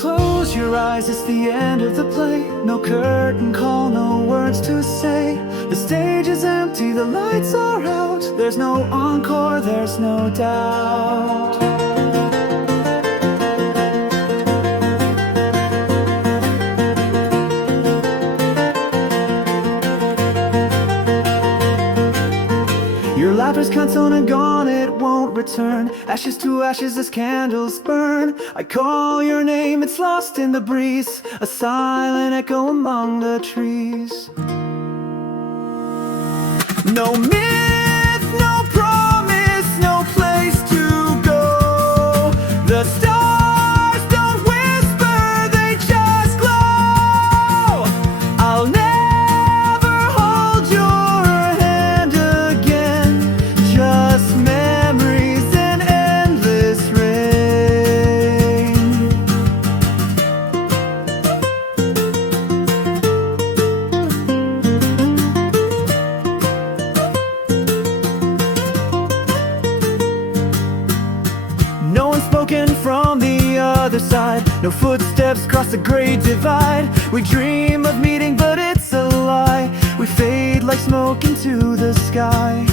close your eyes, it's the end of the play. No curtain call, no words to say. The stage is empty, the lights are out. There's no encore, there's no doubt. Your laughter's canton and gone, it won't return. Ashes to ashes as candles burn. I call your name, it's lost in the breeze, a silent echo among the trees. No myth, no promise, no place to go. The stars don't whisper, they just glow. I'll never hold your hand again, just memories and endless rain. No one spoken from the other side. No footsteps cross the great divide. We dream of meeting, but it's a lie. We fade like smoke into the sky.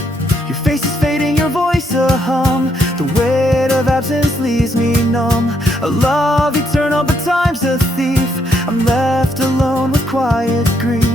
Your face is fading, your voice a hum. The weight of absence leaves me numb. A love eternal, but time's a thief. I'm left alone with quiet grief.